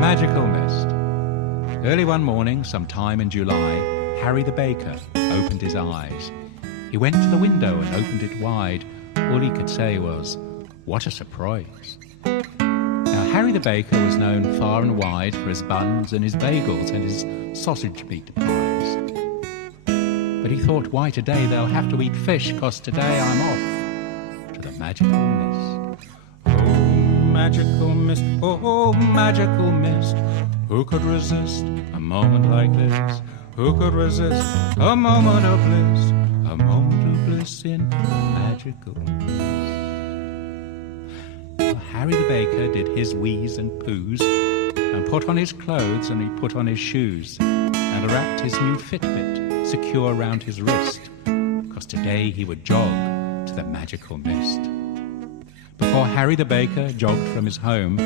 magical mist. Early one morning, sometime in July, Harry the baker opened his eyes. He went to the window and opened it wide. All he could say was, "What a surprise." Now, Harry the baker was known far and wide for his buns and his bagels and his sausage meat pies. But he thought, why today they'll have to eat fish, 'cause today I'm off to the magical mist. Oh, magical mist, oh, magical mist. Who could resist a moment like this? Who could resist a moment of bliss? A moment of bliss in magical mist. Well, Harry the baker did his wheeze and poos, and put on his clothes and he put on his shoes, and wrapped his new Fitbit secure round his wrist, 'cause today he would jog to the magical mist. Before Harry the baker jogged from his home,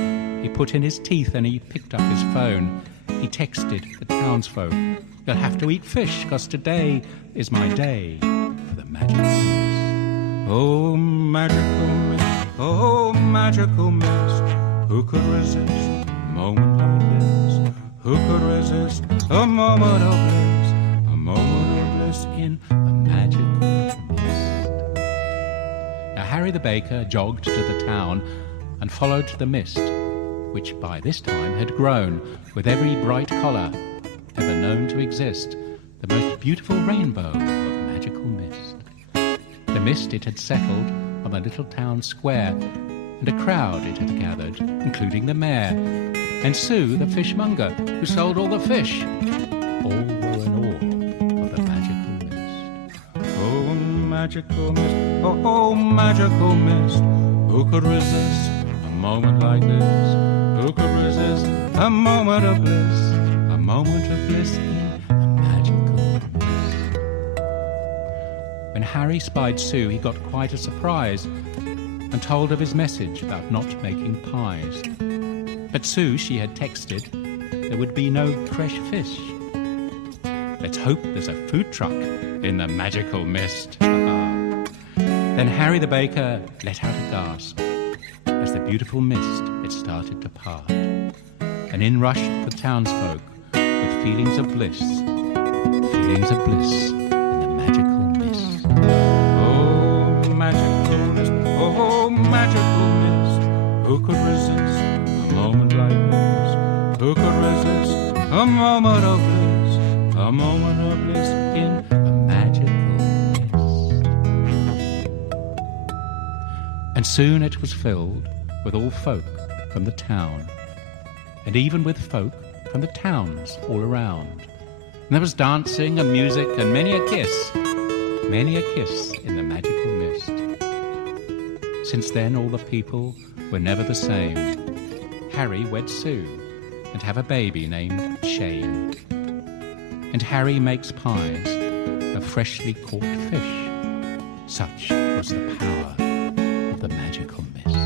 he put in his teeth and he picked up his phone. He texted the townsfolk, "You'll have to eat fish, 'cause today is my day for the magical mist." Oh, magical mist, oh, magical mist. Who could resist a moment like this? Who could resist a moment of bliss? A moment of bliss in the magical mist. Now Harry the baker jogged to the town and followed the mist, which by this time had grown with every bright colour ever known to exist, the most beautiful rainbow of magical mist. The mist, it had settled on the little town square, and a crowd it had gathered, including the mayor, and Sue, the fishmonger, who sold all the fish. All were in awe of the magical mist. Oh, magical mist, oh, magical mist. Who could resist a moment like this? Who could resist a moment of bliss? A moment of bliss in the magical mist. When Harry spied Sue, he got quite a surprise and told of his message about not making pies. But Sue, she had texted, there would be no fresh fish. Let's hope there's a food truck in the magical mist. Then Harry the baker let out a gasp as the beautiful mist, it started to part. And in rushed the townsfolk with feelings of bliss in the magical mist. Oh, magical mist, oh, magical mist. Who could resist a moment like this? Who could resist a moment of bliss? A moment of bliss in the magical mist. And soon it was filled with all folk from the town, and even with folk from the towns all around. And there was dancing and music and many a kiss in the magical mist. Since then all the people were never the same. Harry wed Sue and have a baby named Shane. And Harry makes pies of freshly caught fish. Such was the power of the magical mist.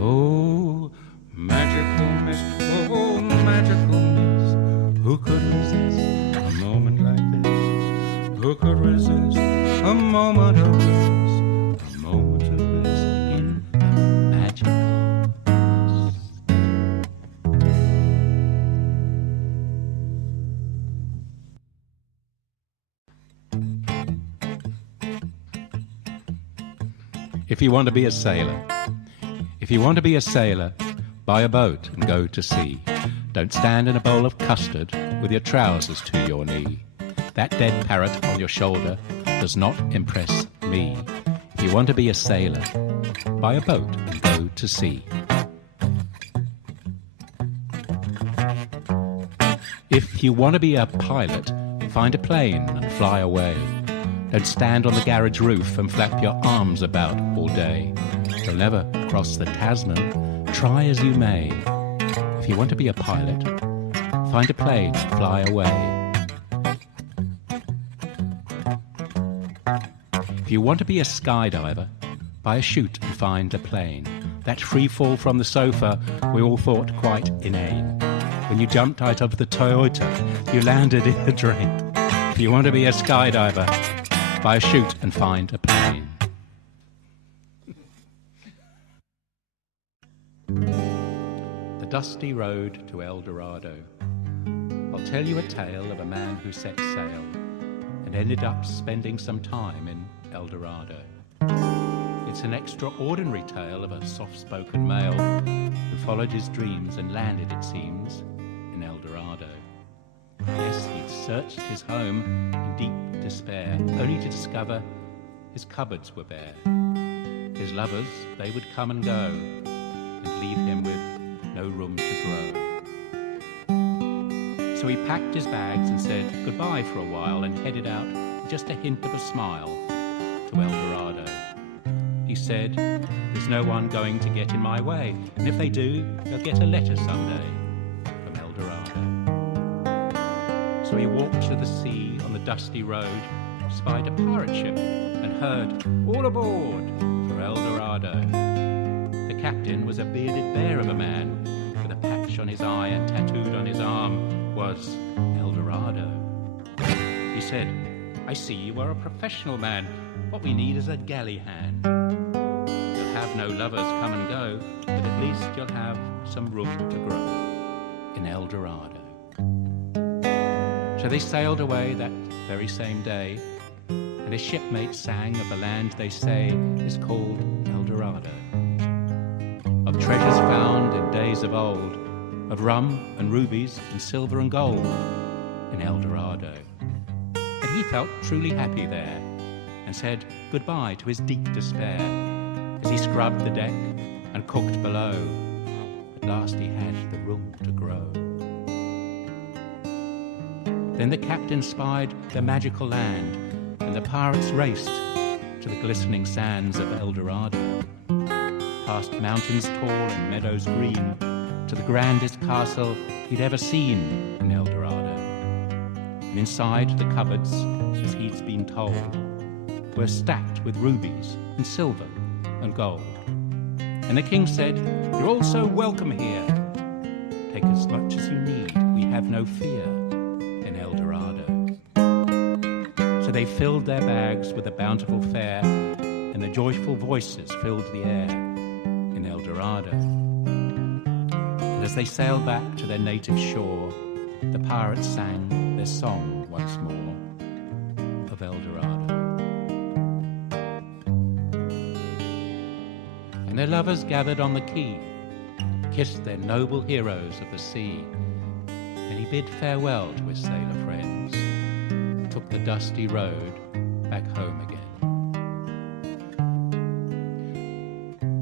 Oh, magical mist, oh, magical mist. Who could resist a moment like this? Who could resist a moment of bliss? A moment of bliss in the magical mist. If you want to be a sailor, buy a boat and go to sea. Don't stand in a bowl of custard with your trousers to your knee. That dead parrot on your shoulder does not impress me. If you want to be a sailor, buy a boat and go to sea. If you want to be a pilot, find a plane and fly away. Don't stand on the garage roof and flap your arms about all day. You'll never cross the Tasman, try as you may. If you want to be a pilot, find a plane and fly away. If you want to be a skydiver, buy a chute and find a plane. That free fall from the sofa we all thought quite inane. When you jumped out of the Toyota, you landed in the drain. If you want to be a skydiver, buy a chute and find a plane. The dusty road to Eldorado. I'll tell you a tale of a man who set sail and ended up spending some time in Eldorado. It's an extraordinary tale of a soft-spoken male who followed his dreams and landed, it seems, in Eldorado. Yes, he'd searched his home in deep despair, only to discover his cupboards were bare. His lovers, they would come and go and leave him with no room to grow. So he packed his bags and said goodbye for a while and headed out with just a hint of a smile to Eldorado. He said, there's no one going to get in my way, and if they do, they'll get a letter someday from Eldorado. So he walked to the sea on the dusty road, spied a pirate ship, and heard, all aboard for Eldorado. The captain was a bearded bear of a man, with a patch on his eye and tattooed on his arm was Eldorado. He said, I see you are a professional man. What we need is a galley hand. You'll have no lovers come and go, but at least you'll have some room to grow in Eldorado. So they sailed away that very same day, and a shipmate sang of the land they say is called Eldorado, of treasures found in days of old, of rum and rubies and silver and gold in Eldorado. And he felt truly happy there, and said goodbye to his deep despair as he scrubbed the deck and cooked below. At last he had the room to grow. Then the captain spied the magical land, and the pirates raced to the glistening sands of Eldorado, past mountains tall and meadows green, to the grandest castle he'd ever seen in Eldorado. And inside the cupboards, as he'd been told, were stacked with rubies and silver and gold. And the king said, you're all so welcome here. Take as much as you need, we have no fear in Eldorado. So they filled their bags with the bountiful fare, and the joyful voices filled the air in Eldorado. And as they sailed back to their native shore, the pirates sang their song once more of Eldorado. And their lovers gathered on the quay, kissed their noble heroes of the sea, and he bid farewell to his sailor friends, took the dusty road back home again.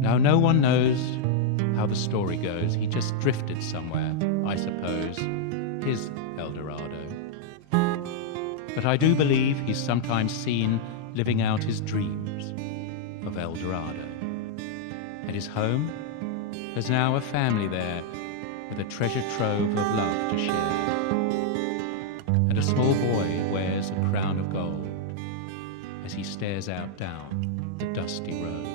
Now no one knows how the story goes, he just drifted somewhere, I suppose, his Eldorado. But I do believe he's sometimes seen living out his dreams of Eldorado. At his home, there's now a family there with a treasure trove of love to share. And a small boy wears a crown of gold as he stares out down the dusty road.